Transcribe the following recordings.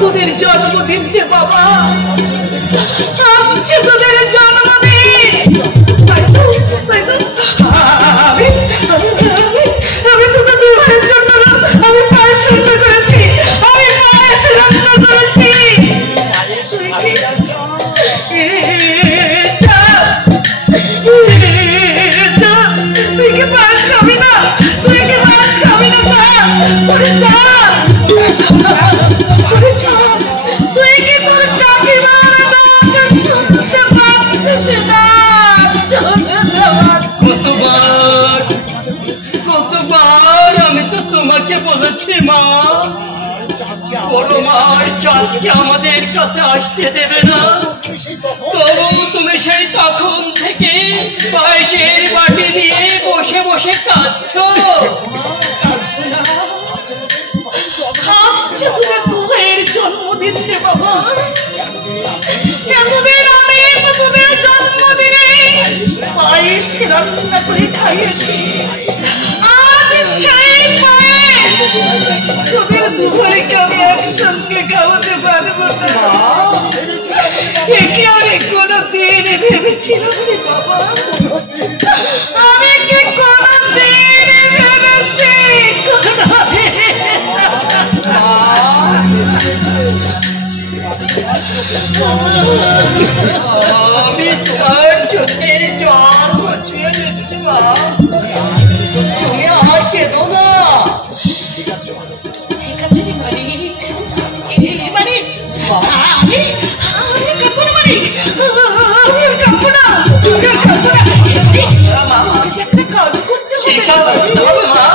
তোদের জন্মদিন রে বাবা, আজকে তোদের জন্মদিন। তাই তো আমি তোদের দুই ভাইয়ের জন্য আমি পায়েস রান্না করেছি, আমি পায়েস রান্না করেছি। তুই কি পায়েস খাবি না? তুই কি পায়েস খাবি না? তুই কি তোর কাকিমার শুনতে পাচ্ছিস না? কতবার আমি তো তোমাকে বলেছি মা, বড় মার চাঁদকে আমাদের কাছে আসতে দেবে না, তবু তুমি সেই তখন থেকে পায়েসের বাটি নিয়ে বসে বসে কাঁদছ। আজকে তোদের দুয়ের জন্মদিন রে বাবা, এতদিন আমি তোদের জন্মদিনে পায়েস রান্না করে খাইয়েছি, আজ সেই পায়েস তোদের দুপুরকে আমি একসঙ্গে খাওয়াতে পারবো না। একে আমি কোনোদিন ভেবেছিলাম রে বাবা, আমি কি কোনোদিন ভেবেছি? আমি তোমার চোখের জল মুছিয়ে দিচ্ছি মা, তুমি আর কেঁদো না। ঠিক আছে রে মানিক, আমি কাঁদবো না মানিক, আমি আর কাঁদবো না, আমাকে একটা কাজ করতে হবে মা।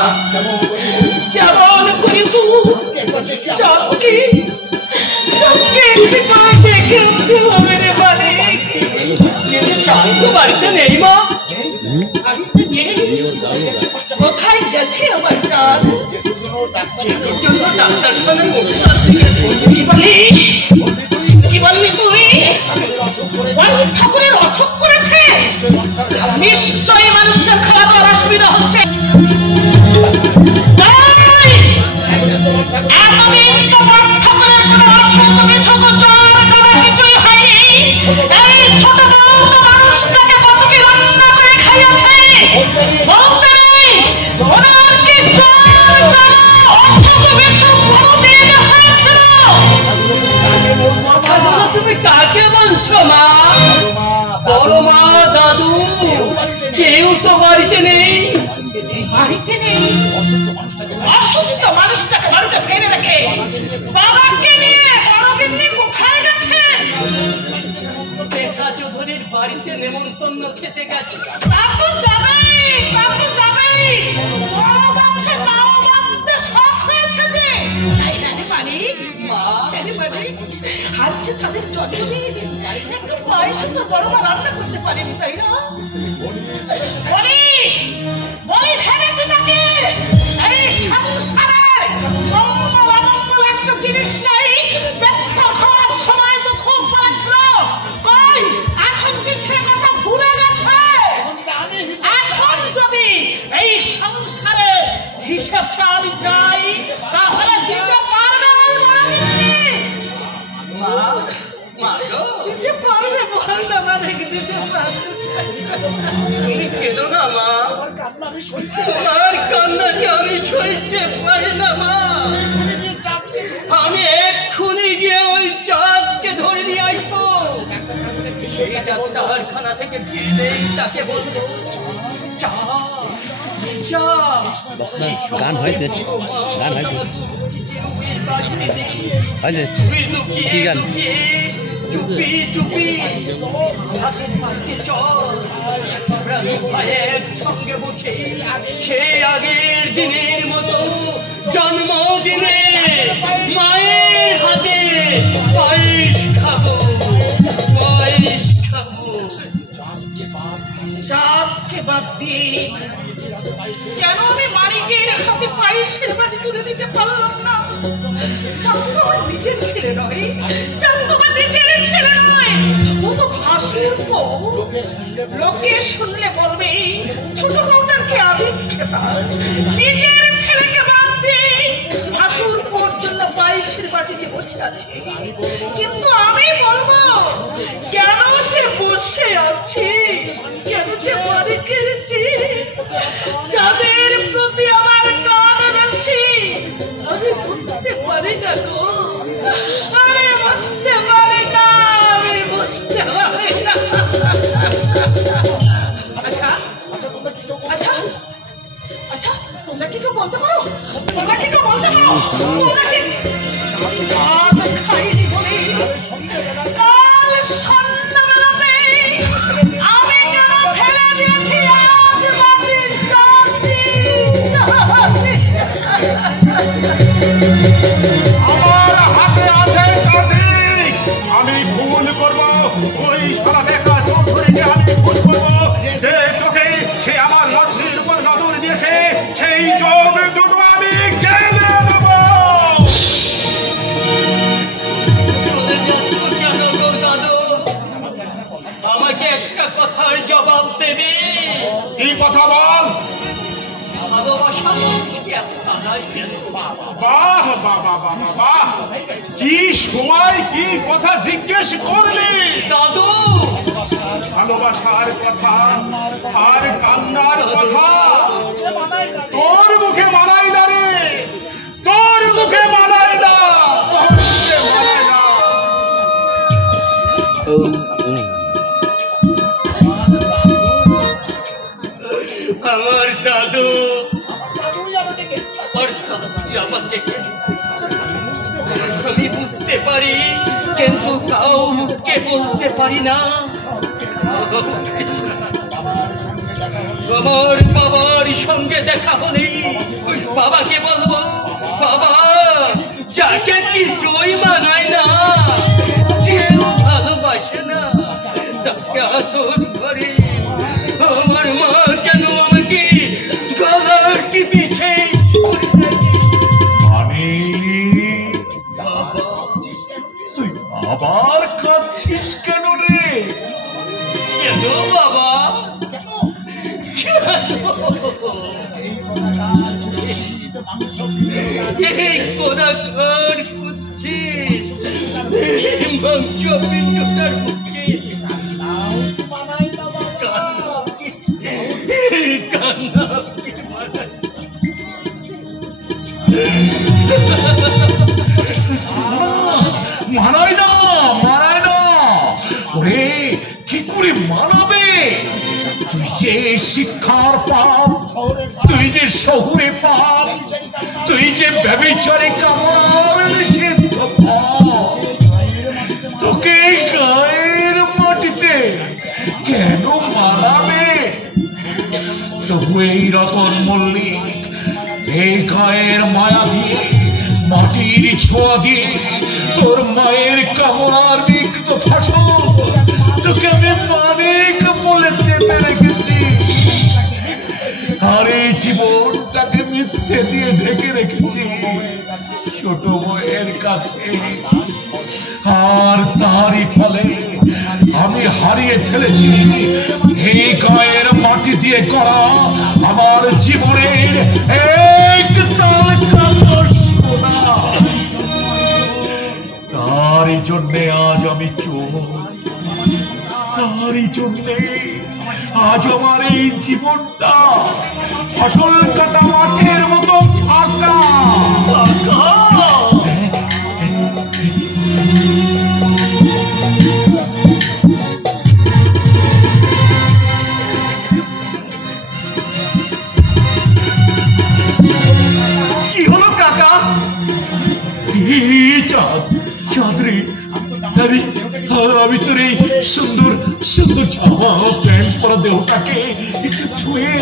যেমন করি চাপকে দেখে আনতে হবে রে মানিক। কিন্তু চাঁদ তো বাড়িতে নেই মা, কোথায় গেছে আমার চাঁদ? কি বললি তুই? ঠাকুরের অসুখ করেছে, নিশ্চয়ই মানুষটার খাওয়া দাওয়ার অসুবিধা হচ্ছে। এতদিন তো ঠাকুরের কোনো অসুখ বিসুখ জ্বর কারো কিছুই হয়নি, এই ছোট বউ তো মানুষটাকে কত কি রান্না করে খাইয়েছে, বলতে নেই ওনার কি তুমি কাকে বলছো মা? বড় মা, দাদু কেউ তো বাড়িতে নেই। বাড়িতে নেই? অসুস্থ মানুষটাকে বাড়িতে ফেলে রেখে বাবাকে নিয়ে বড়গিন্নি কোথায় গেছে? দেখা চৌধুরীর বাড়িতে নেমন্তন্ন খেতে গেছে। তা তো যাবেই, বড় গাছে নাও বাঁধতে শখ হয়েছে যে, তাই না রে মানিক? আজকে চাঁদের জন্মদিন, একটু পায়েস তো বড় মা রান্না করতে পারেনি, তাই না? বলি ভেবেছি তাকে এই সংসারে মঙ্গল অমঙ্গল একটা জিনিস নেই, ব্যর্থ হওয়ার সময় তো খুব বলেছিল, কই এখন কি সে কথা ভুলে গেছে? এখন যদি এই সংসারে হিসাবটা আমি চাই, তাহলে দিতে পারবে তুমি কেঁদো না মা, তোমার কান্না যে আমি সইতে পারি না মা। আমি এক্ষুনি গিয়ে ওই চাঁদকে ধরে নিয়ে আসবো, সেই ডাক্তারখানা থেকে ফিরলেই তাকে বলবো গান হয়েছে, কি গান? চুপি চুপি সঙ্গে বসে সে আগের দিনের মতো জন্মদিনে মায়ের হাতে পায়েস খাবো। চাপকে বাদ দিয়ে কেন আমি মানিকের হাতে পায়েসের বাটি তুলে দিতে পারলাম না? চাঁদ তো আমার নিজের ছেলে নয়, ও তো ভাসুর বউ। লোকে শুনলে বলবে ছোট বউটার কি আদিক্ষেতা, নিজের ছেলেকে বাদ দিয়ে ভাসুর বউর জন্য পায়েসের বাটি নিয়ে বসে আছে। আমি বুঝতে পারি না, আমি বুঝতে পারি না। আচ্ছা আচ্ছা আচ্ছা, তোমরা কি কেউ বলতে পারো? তোমরা কি কেউ বলতে পারো? তোমরা কি খাইনি বলে কাল সন্ধ্যাবেলাতে আমি কেন ফেলে দিয়েছি আজ মাটির চাচি? আমার হাতে আছে কাঠি, আমি ভুল করব ওই সারা দেখা চোখ ধরে আমি ভুল করব। যে চোখে সে আমার লক্ষ্যের উপর নজর দিয়েছে সেই চোখ দুটো আমি কেড়ে নেব। আমাকে একটা কথার জবাব দেবে। কি কথা বল? ভালোবাসা বাহ বাহ বাহ বাহ বাহ, কি সময় কি কথা জিজ্ঞেস করলি দাদু? ভালোবাসার কথা আর কান্নার কথা তোর মুখে মানাই না রে, তোর মুখে মানাই না, তোর মুখে মানাই না। আমার দাদু আমি বুঝতে পারি কিন্তু কাউকে বলতে পারি না। আমার বাবার সঙ্গে দেখা হলে বাবাকে বলবো, বাবা যাকে কিছুই মানায় না, কেউ ভালোবাসে না, তাকে আদর করে। আমার মা কেন আমাকে গলার টিপিছে? তুই আবার কাঁদছিস কেন রে? কেন বাবা? এই কোদাঘর খুঁজছিস মাংস পিণ্ডটার মুখে মানাই না, মানাই না। ওরে কি করে মানাবে? তুই যে শিক্ষার পাপ, তুই যে শহুরে পাপ, তুই যে ব্যভিচারে কামনার নিষিদ্ধ পাপ, তোকে গায়ের মাটিতে কেন মানাবে? তবু এই রতন মল্লিক এই গায়ের মায়া দিয়ে, মাটির ছোঁয়া দিয়ে তোর মায়ের কামনার বিকৃত ফসল তোকে আমি মানিক বলে চেপে রেখেছি, আর এই জীবনটাকে মিথ্যে দিয়ে ঢেকে রেখেছি ছোট বউয়ের কাছে। আর তারই ফলে আমি হারিয়ে ফেলেছি এই গায়ের মাটি দিয়ে করা আমার জীবনের এক তাল কাতর সোনা। তারই জন্যে আজ আমি চোর, তারই জন্যে আজ আমার এই জীবনটা ফসল কাটা মাঠের মতো ফাঁকা। কি হলো কাকা? চাঁদরে আমি তোর এই সুন্দর সুন্দর জামা প্যান্ট পরা দেহটাকে একটু ছুঁয়ে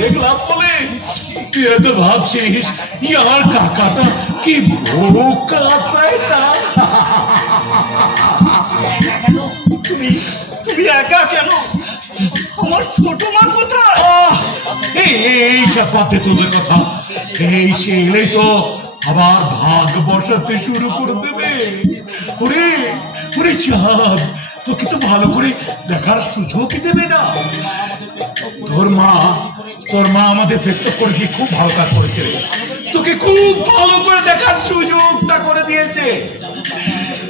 দেখলাম বলে তুই এত ভাবছিস আমার কাকাটা কি বোকা, তাই না? তুমি একা কেন? আমার ছোট মা কোথায়? এই চাপাতে তোদের কথা, এই সে এলেই তো আবার ভাগ বসাতে শুরু করে দেবে। ওরে ওরে চাঁদ, তোকে তো ভালো করে দেখার সুযোগই দেবে না। তোর মা আমাদের পেট্রোল করে কি খুব ভালো কাজ করেছে, তোকে খুব ভালো করে দেখার সুযোগটা করে দিয়েছে।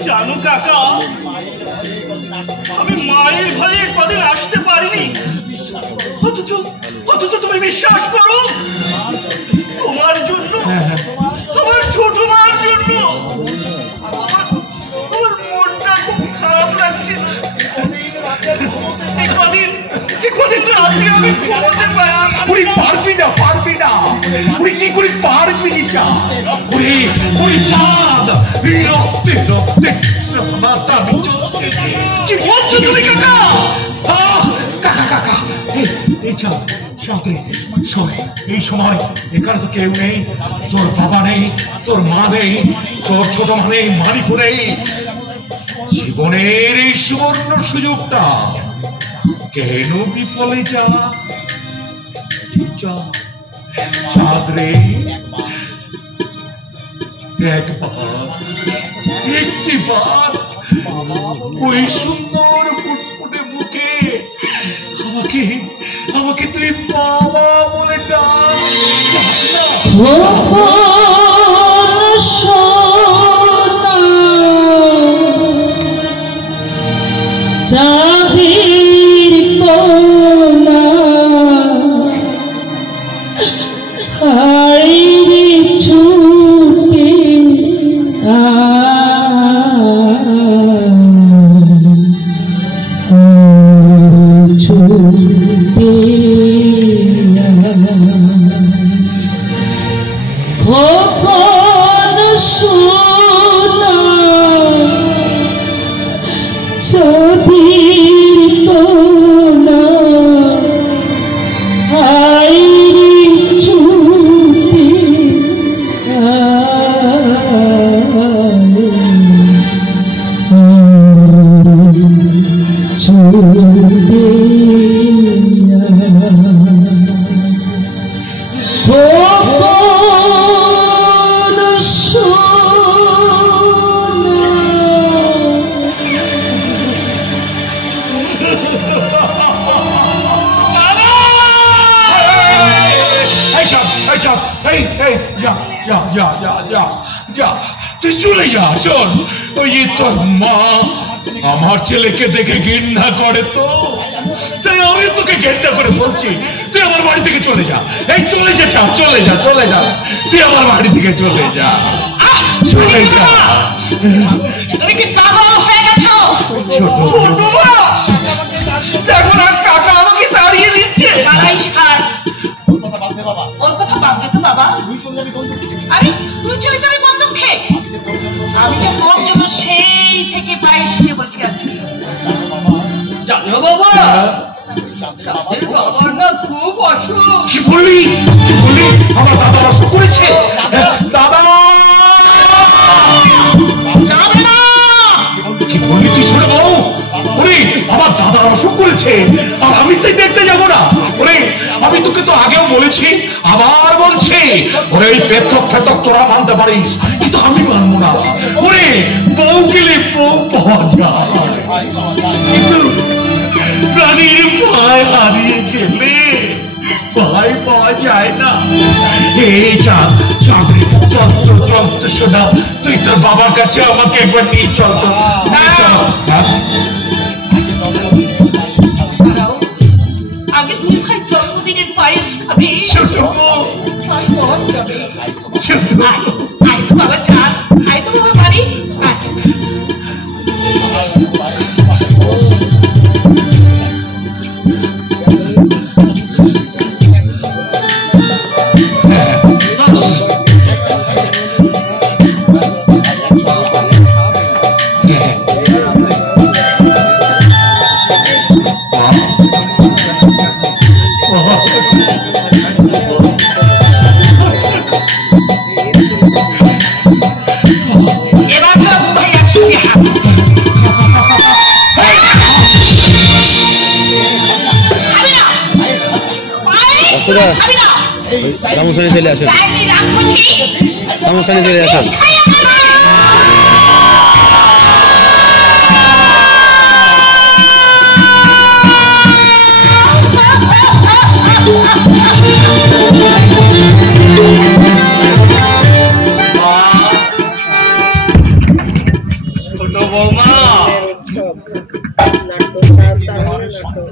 জানো কাকা, আমি মায়ের ঘরে কদিন আসতে পারিনি, অথচ তুমি বিশ্বাস করো তোমার জন্য আমার উনি পারবি না, পারবি না, উনি কি করে পারবি নি? চাঁদ উনি উনি চাঁদ রক্তে রক্তে মাথা চলছে। কি বলছো তুমি কাকা? কাকা কাকা এই চাঁদ সাথে শোনে, এই সময় এখানে তো কেউ নেই, তোর বাবা নেই, তোর মা নেই, তোর ছোট মা নেই, মালিক নেই। জীবনের এই সুবর্ণ সুযোগটা কেন বিফলে যা? চাঁদ রে, একটি বার ওই সুন্দর ফুটফুটে মুখে আমাকে আমাকে তুই বাবা বলে ডাক। তুই চলে যা। শোন, ওই তোর মা আমার ছেলেকে দেখে ঘৃণা করে, তো তাই আমি তোকে ঘৃণা করে বলছি তুই আমার বাড়ি থেকে চলে যা। এই চলে যা, চলে যা, চলে যা, তুই আমার বাড়ি থেকে চলে যা, চলে যা। তুমি কি পাগল হয়ে গেছো? ছোট দেখো না কাকা আমাকে তাড়িয়ে দিচ্ছে। বাবাই ছাড়, ওর কথা বাদ দে তো বাবা। আরে তুই চলে যাবি কোন দুঃখে? আমি তো তোর জন্য সেই থেকে পায়েস নিয়ে বসে আছি। জানো বাবা, বাবার না খুব অসুখ। কি বললি? কি বললি? আমার দাদা অসুখ করেছে? দাদা যাবে না। কি বললি তুই ছোট বউ? ওরে আমার দাদা অসুখ করেছে আর আমি তাই দেখতে যাবো না? ওরে আমি তোকে তো আগেও বলেছি, আবার বলছি, ওরে এই পেটক ফেটক তোরা মানতে পারিস, কিন্তু আমি মানবো না। ওরে বউ গেলে বউ পাওয়া যায়, কিন্তু প্রাণীর ভাই হারিয়ে গেলে ভাই পাওয়া যায় না। এই চাঁদ, চাঁদরে চল তো, চল তো শোনা, তুই তোর বাবার কাছে আমাকে একবার নিয়ে চল তো। আগে দুই ভাই জন্মদিনের পায়েস খাবি, বাবা চাঁদ, আয় তো বাবা বাড়ি। সামোসানি চলে আসেন, সামোসানি চলে আসেন। ছোট বৌমা,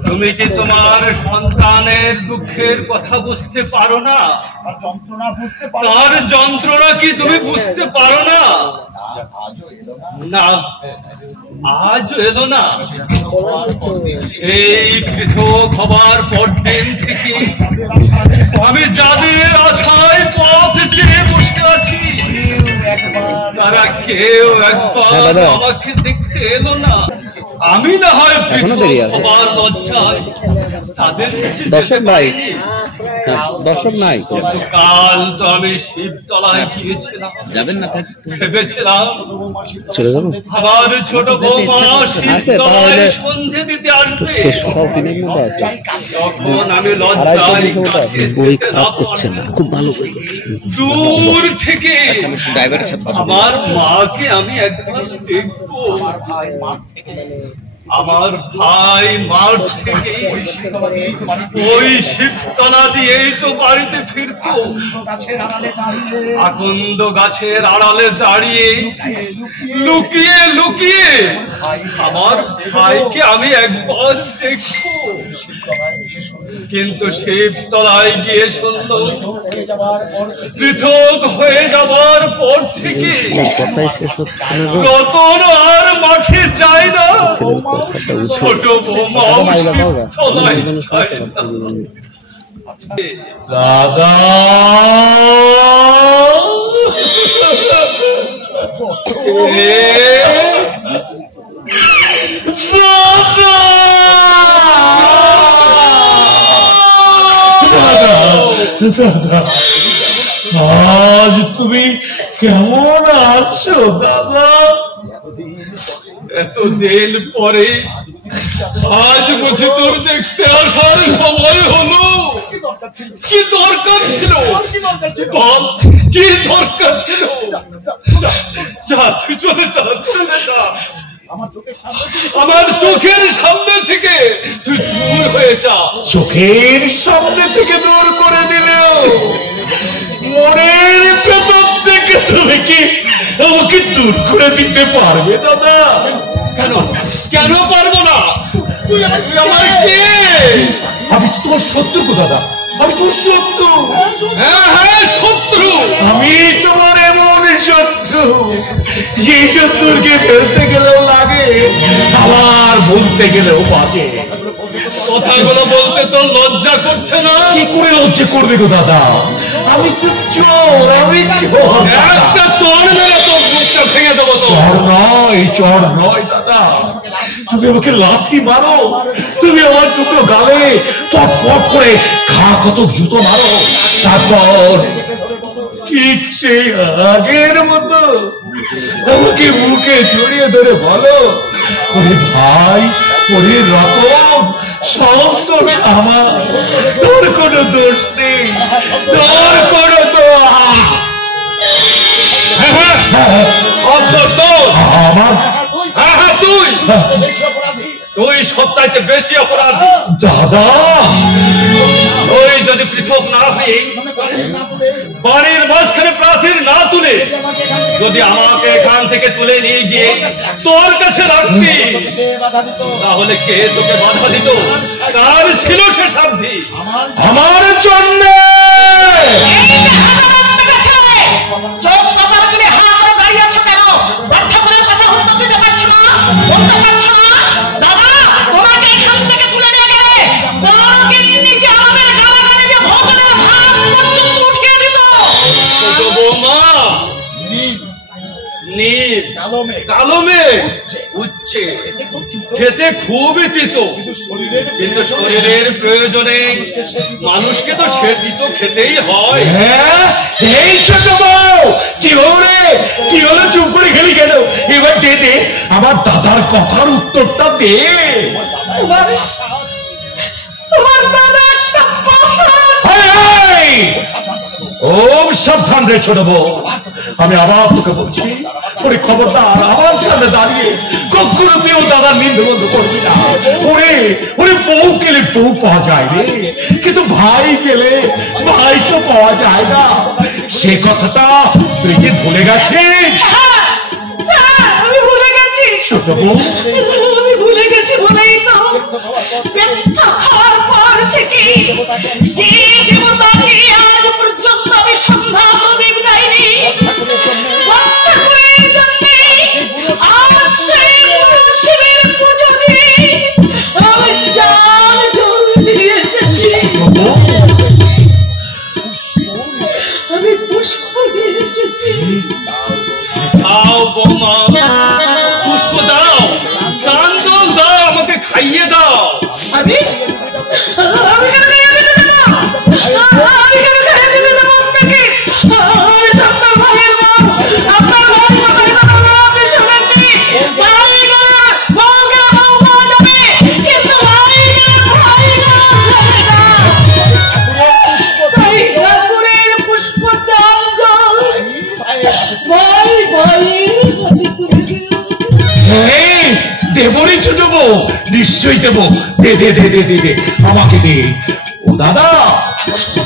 তুমি কি তোমার সন্তানের দুঃখের কথা বুঝতে পারো না? তার যন্ত্রণা কি তুমি বুঝতে পারো না? না, আজ এলো না। এই পৃথক হবার পর দিন থেকে আমি যাদের আশায় পথ চেয়ে বসে আছি, তারা কেউ একবার আমাকে দেখতে এলো না। আমি না হয় পৃথক হবার লজ্জায় তাদের দর্শক নাই, দর্শক নাই। কাল তো আমি শিবতলায় গিয়েছিলাম, যাবেন না? ভেবেছিলাম চলে যাবো। আমার ছোট বৌমা শিবতলায় সন্ধে দিতে আসবে। তখন আমি লজ্জায় বই খারাপ করছেন না, খুব ভালো বই। দূর থেকে আমার মাকে আমি একবার দেখবো। আমার ভাই মাঠ থেকে ওই শিবতলা দিয়েই তো বাড়িতে ফিরতো। আকন্দ গাছের আড়ালে দাঁড়িয়ে লুকিয়ে লুকিয়ে আমার ভাইকে আমি একবার দেখবো। কিন্তু শিবতলায় গিয়ে শুনল পৃথক হয়ে যাবার পর থেকে রতন আর মাঠে যায় না, ছোট বৌমাও শিবতলায় যায় না। দাদা আজ তুমি কেমন আছো দাদা? এতদিন পরে আজ বুঝি তোর দেখতে আসার সময় হলো। কি দরকার ছিল? কি দরকার ছিল? যা তুই চলে যা, চলে যা। আমার চোখের সামনে থেকে তুই দূর হয়ে যা। চোখের সামনে থেকে দূর করে দিলেও মনের ভেতর থেকে তুমি কি আমাকে দূর করে দিতে পারবে দাদা? কেন কেন পারবো না? তুই আমার কে? আমি তো তোমার শত্রু গো দাদা, আমি তোমার শত্রু। হ্যাঁ হ্যাঁ শত্রু। আমি তোমার এমন শত্রু যে শত্রুকে ফেলতে গেলেও লাগে, আবার বলতে গেলেও বাজে। কথাগুলো বলতে তোর লজ্জা করছে না? কি করে লজ্জা করবে গো দাদা? আমি তো চোর, আমি চোর। একটা চোর মেরে তোর মুখটা ভেঙে দেবো। চোর নয়, চোর নয় দাদা, তুমি আমাকে লাথি মারো, তুমি আমার দুটো গালে ফট ফট করে খা কত জুতো মারো, তারপর ঠিক সেই আগের মতো আমাকে বুকে জড়িয়ে ধরে বলো, ওরে ভাই, ওরে রতন, সব দোষ আমার, তোর কোনো দোষ নেই, তোর কোনো দোষ। আমার হ্যাঁ হ্যাঁ তুই সবচাইতে বেশি অপরাধী। দাদা ওই যদি পৃথক না হয়ে বাড়ির মাঝখানে প্রাচীর না তুলে যদি আমাকে এখান থেকে তুলে নিয়ে গিয়ে তোর কাছে রাখবি, তাহলে কে তোকে বাধা দিত? কার ছিল সে সাধ্যি? আমার জন্য। চোখ কপাল তুলে হা করে দাঁড়িয়ে আছো কেন? ব্যাখ্যা করে কথা উত্তর দিতে পারছো না, বলতে পারছো না? দাদা তোমাকে এখান থেকে তুলে নিয়ে গেলে বড়কে নিজে আমাদের গালাগালি দিয়ে ভোজনের ভাত পর্যন্ত উঠিয়ে দিত। ছোট বৌমা নীল কালো মেঘ উচ্ছে খেতে খুবই তিতো, কিন্তু শরীরের প্রয়োজনে মানুষকে তো সে তিতো খেতেই হয়। হ্যাঁ, এই ছোট বউ, কি হলো চুপ করে গেলি কেন? এবার দে দে, আমার দাদার কথার উত্তরটা দে। তোমার দাদা একটা পাষাণ। ওম সাবধান রে ছোট বউ, আমি আবার তোকে বলছি, ওরে খবরদার আমার সামনে দাঁড়িয়ে কখনো তুই দাদার নিন্দে বন্ধ করবি না। ওরে বউ গেলে বউ পাওয়া যায় রে, কিন্তু ভাই গেলে ভাই তো পাওয়া যায় না। সে কথাটা তুই কি ভুলে গেছিস? আমি ভুলে গেছি ছোট বউ, আমি ভুলে গেছি বলেই তো ব্যথা খাওয়ার পর থেকে যে দেবতাকে আজ পর্যন্ত আমি সন্ধ্যা করে বিদায়নি, আর সেই পুরুষ আমি পুষ্প নিয়ে এসেছি। দাও বৌমা, পুষ্প দাও, চান জল দাও, আমাকে খাইয়ে দাও। আমি কেন খাইয়ে দিতে যাবো? আমি কেন খাইয়ে দিতে যাবো আপনাকে? আমি তো আপনার ভাইয়ের বউ, আপনার ভাই কথাই তো আপনি শোনেননি। ভাই গেলে বউ গেলে বউ পাওয়া যাবে, কিন্তু ভাই গেলে ভাই পাওয়া যাবে না। তাই ঠাকুরের পুষ্প চান জল ভাই ভাইয়ের হাতে তুলে দিও। দেবো রে ছোট বউ, নিশ্চয়ই দেবো। দে দে দে দে দে দে, আমাকে দে। ও দাদা,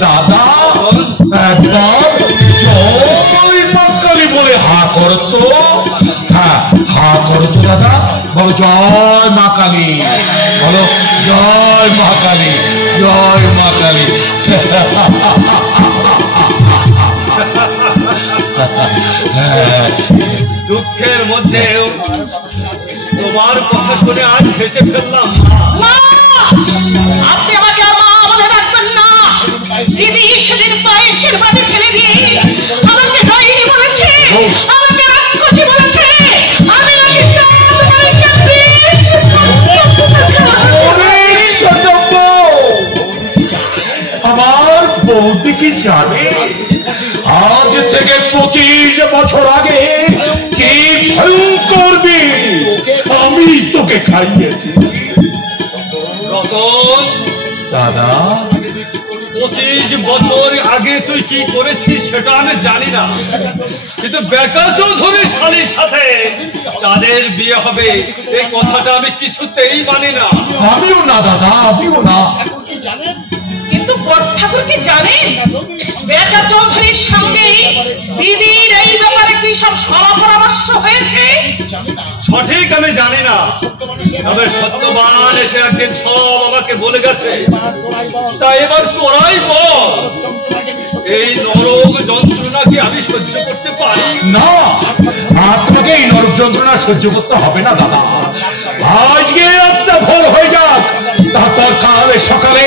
দাদা, একবার জয় মা কালী বলে হা করো তো। হ্যাঁ, হা করো তো দাদা, বলো জয় মা কালী, বলো জয় মা কালী, জয় মা কালী। দুঃখের মধ্যেও তোমার কথা শুনে আজ হেসে ফেললাম। মা, আপনি আমাকে আর মা বলে ডাকবেন না। দিদি সেদিন পায়েসের বাড়ি ফেলে দিয়ে আমাকে ডাইনি বলেছে, আমাকে রাক্ষসী বলেছে। আমি নাকি চাঁদ মানিককে বিষ ছোট বউ, আমার বৌদি কি জানে আজ থেকে 25 বছর আগে কি ভয়ঙ্কর বিষ আমি তোকে খাইয়েছি। রতন, দাদা, 25 বছর আগে তুই কি করেছিস সেটা আমি জানি না, কিন্তু বেকার চৌধুরীর শালীর সাথে চাঁদের বিয়ে হবে এই কথাটা আমি কিছুতেই মানি না। আমিও না দাদা, আমিও না। কিন্তু বড় ঠাকুর কি জানেন বেটা চৌধুরীর সঙ্গে দিদির এই ব্যাপারে কি সব সলা পরামর্শ হয়েছে? সঠিক আমি জানি না, তবে সত্যবান এসে একদিন সব আমাকে বলে গেছে। তাই এবার তোরাই বল, এই নরক যন্ত্রণা কি আমি সহ্য করতে পারি? না, আপনাকে এই নরক যন্ত্রণা সহ্য করতে হবে না দাদা। আজকে একটা ভোর হয়ে যাক, তারপর কাল সকালে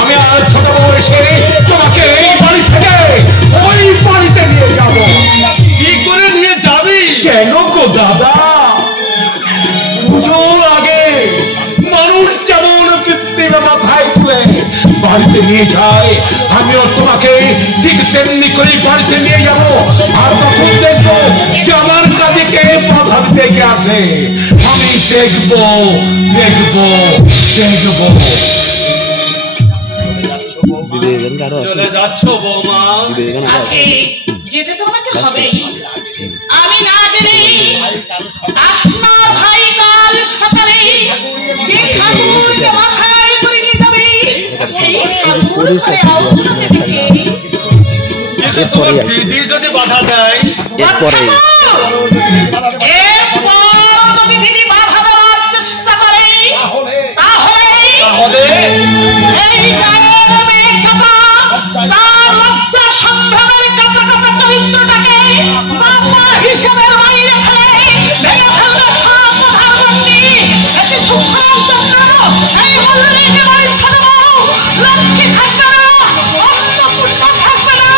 আমি আর ছোট বউ এসে তোমাকে এই বাড়ি থেকে ওই বাড়িতে নিয়ে যাব। কি করে নিয়ে যাবি? কেন গো দাদা? পুজোর আগে মানুষ যেমন কৃত্রিম মাথায় তুলে বাড়িতে নিয়ে যায়, আমিও তোমাকে ঠিক তেমনি করে বাড়িতে নিয়ে যাব। আর তখন দেখবো যে আমার কাজে কে বাধা দিতে আসে। আমি দেখবো দেখবো দেখবো। চলে যাচ্ছ বৌমা? আজকে যেতে তো আমাকে হবে। আমি না গেলে আপনার ভাই কাল সকালে যে ঠাকুরকে মাথায় করে নিয়ে যাবে সেই ঠাকুর ঘরে আলোচনাতে থেকে। কিন্তু তোমার দিদি যদি বাধা দেয়? এরপরে এরপর যদি দিদি বাধা দেওয়ার চেষ্টা করে তাহলে এই গায়ের মেয়ে কাপা তার লজ্জা সম্ভ্রমের কাপা কাপা চরিত্রটাকে বাবা হিসেবে বাইরে ফেলে ভেঙে ফেলবে সব প্রধানমন্ত্রী। এটি সুখান্তন্ত্র এই বললে যে বাড়ি ছোট বউ লক্ষ্মী থাকবে না, অন্নপূর্ণ থাকবে না।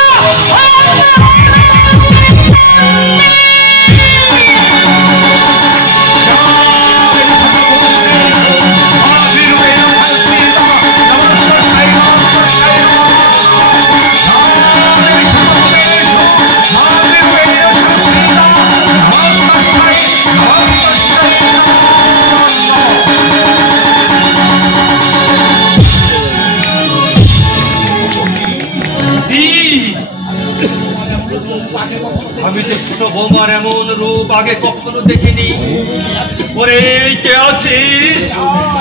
আমি তো ছোট বৌমার এমন রূপ আগে কখনো দেখিনি। ওরে কে আছিস?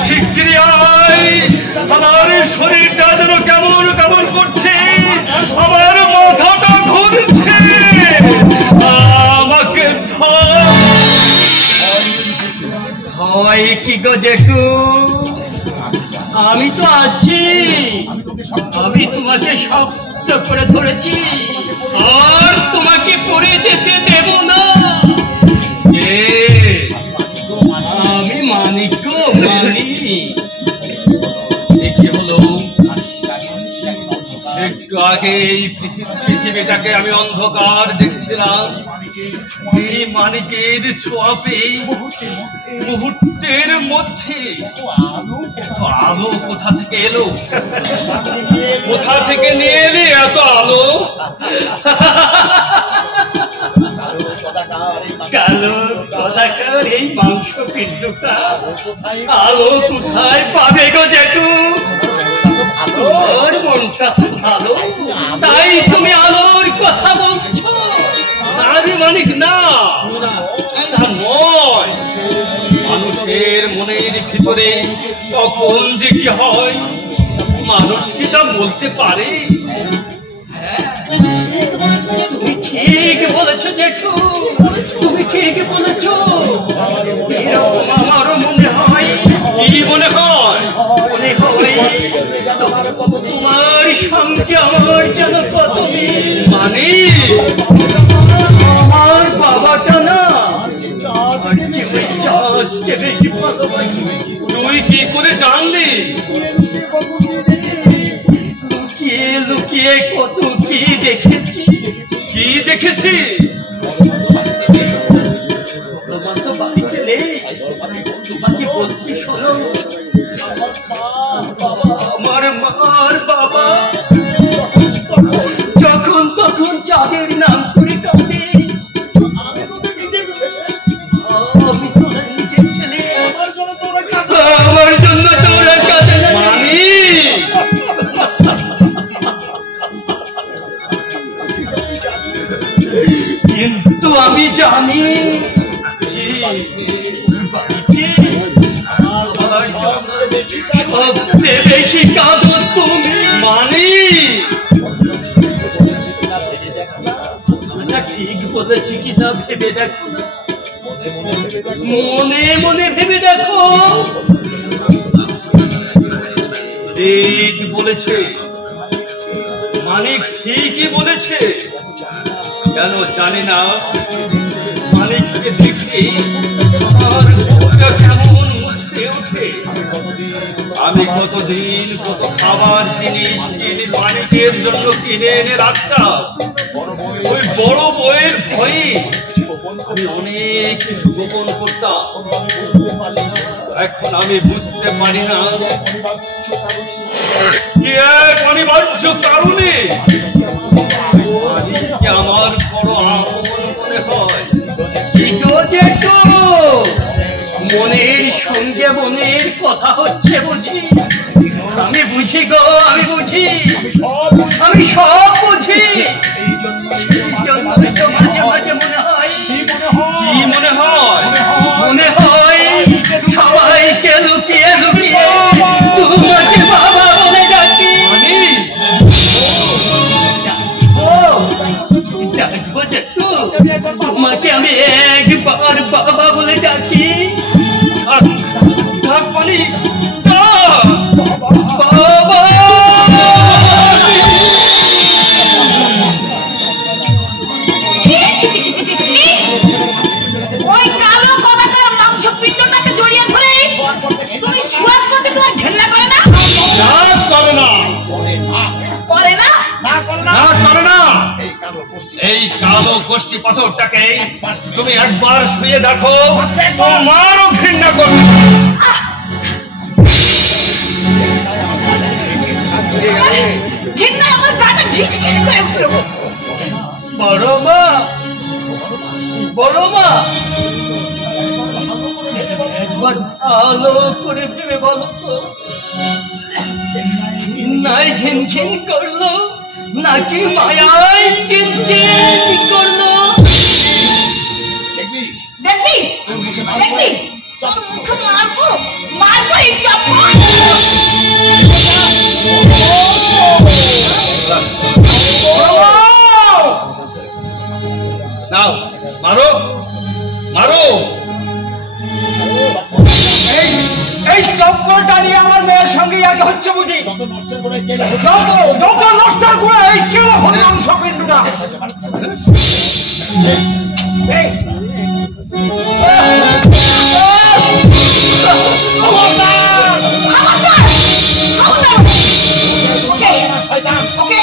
শিগগিরি আয়, আমার শরীরটা যেন কেমন কেমন করছে, আমার মাথাটা ঘুরছে, আমাকে হয় কি গো জেঠু, আমি তো আছি, আমি তোমাকে শক্ত করে ধরেছি আর তোমাকে পড়ে যেতে দেব না। আমি মানিক গো, মানি। কি হলো? একটু আগে আজকে এই পৃথিবীটাকে আমি অন্ধকার দেখছিলাম, এই মানিকের ছোঁয়াপে মুহূর্তের মধ্যে আলো কোথা থেকে এলো, কোথা থেকে নিয়ে এলে এত আলো? কালো কলাকার এই মাংস পিণ্ডটা আলো কোথায় পাবে গো জেঠু? তোমার মনটা ভালো, তাই তুমি আলোর কথা বলছো? আরে মানিক না, তা নয়। মানুষের মনের ভিতরে কখন যে কি হয় মানুষ কি তা বলতে পারে? তুমি ঠিক বলেছো জেঠু, তুমি ঠিক বলেছো। এরকম আমারও মনে হয়। কি মনে হয়? মনে হয় তোমার সঙ্গে আমার যেন কত মিল। মানে আমার বাবাটা না চাঁদকে বেশি ভালোবাসি। তুই কি করে জানলি? লুকিয়ে লুকিয়ে কত কি দেখেছি। কি দেখেছি? তোমার তো বাড়িতে নেই, তোমাকে বলছি শোনো। আমার মার বাবা যখন তখন চাঁদের নাম করে কাঁদে। আমি তোদের নিজের ছেলে, আমার জন্য তোরা কাঁদে না। কিন্তু আমি জানি সবচেয়ে বেশি কাঁদো তুমি। মানে ঠিক বলেছি কিনা ভেবে দেখো, মনে মনে ভেবে দেখো। ঠিক বলেছে মানিক, ঠিকই বলেছে। কেন জানি না, মানিককে দেখে আমার বুকটা কেমন মুচড়ে ওঠে। আমি কতদিন কত খাবার জিনিস মানিকের জন্য কিনে এনে রাখতাম। ওই বড় বউয়ের ভয়ে আমি অনেক কিছু গোপন করতাম। এখন আমি বুঝতে পারি না কি এক অনিবার্য কারণে আমার বড় আপন মনে হয়। মনের সঙ্গে মনের কথা হচ্ছে বুঝি। আমি বুঝি গো, আমি বুঝি, আমি সব বুঝি। মাঝে মাঝে মনে হয়, কি মনে হয়? মনে হয় সবাইকে লুকিয়ে লুকিয়ে তোমাকে বাবা বলে ডাকি। ডাকবো জেঠু, তোমাকে আমি একবার বাবা বলে ডাকি। মানে বাবা ওই কালো কদাকার মাংস পিণ্ডটাকে জড়িয়ে ধরে তুমি সুয়াদ করতে তোমার ঘেন্না করে না? করে না, করে না? না করে না। এই কালো গোষ্ঠী পাথরটাকে তুমি একবার শুয়ে দেখো, তোমারও ঘৃণা করবে। ঘেন্না আমার গাটা ঘিরে ঘিরে করে উঠলো। বড় মা, বড় মা, একবার ভালো করে ভেবে বলো তো, ঘৃণায় ঘিন ঘিন করলো নাকি মায়ায় চিনচিন করলো? দেখবি দেখবি তোর মুখে মারবো মারবো এই চাপড়। নাও মারো মারো। এই চক্করটা নিয়ে আমার মেয়ের সঙ্গে আগে হচ্ছে বুঝি। যত নষ্টের গুণে এই কেউ মাংস পিণ্ডটা। ওকে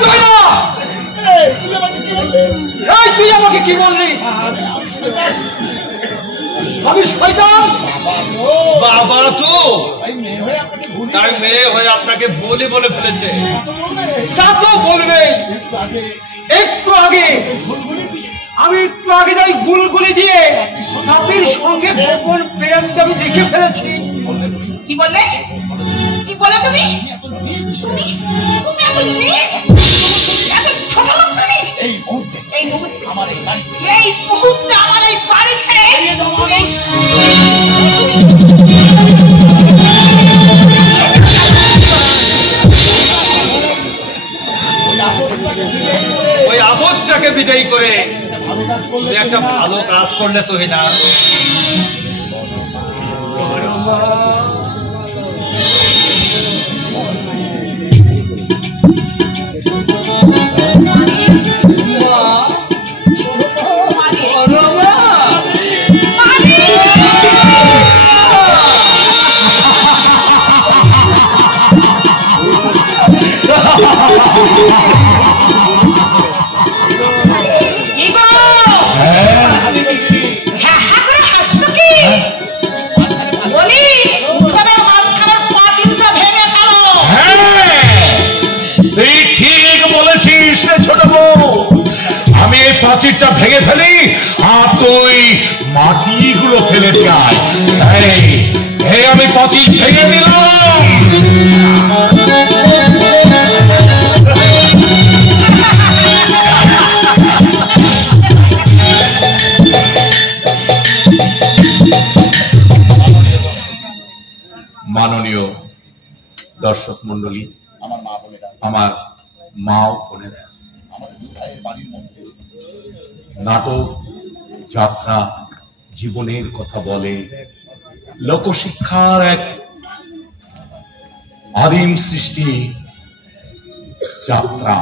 তুই না, এই তুই আমাকে কি বললি? আমি শয়তান? বাবা তো তাই মেয়ে হয়ে আপনাকে বলে বলে ফেলেছে। তা তো বলবে। একটু আগে যাই গুলগুলি দিয়ে সাপের সঙ্গে গোপন প্রেম আমি দেখে ফেলেছি। কি বললে? কি বলে তুমি? তুমি তুমি এত নিস, এত ছোট লোক তুমি। এই মুহূর্তে আমার এই বাড়ি ছেড়ে ওই আপদটাকে বিদায়ী করে একটা ভালো কাজ করলে তো না। প্রাচীরটা ভেঙে ফেলি আর তুই মাটিগুলো ফেলে যাই। এই আমি প্রাচীর ভেঙে দিলাম। মাননীয় দর্শক মন্ডলী, আমার মা ও বোনেরা, নাটক, যাত্রা, জীবনের কথা বলে, লোকশিক্ষার এক আদিম সৃষ্টি যাত্রা।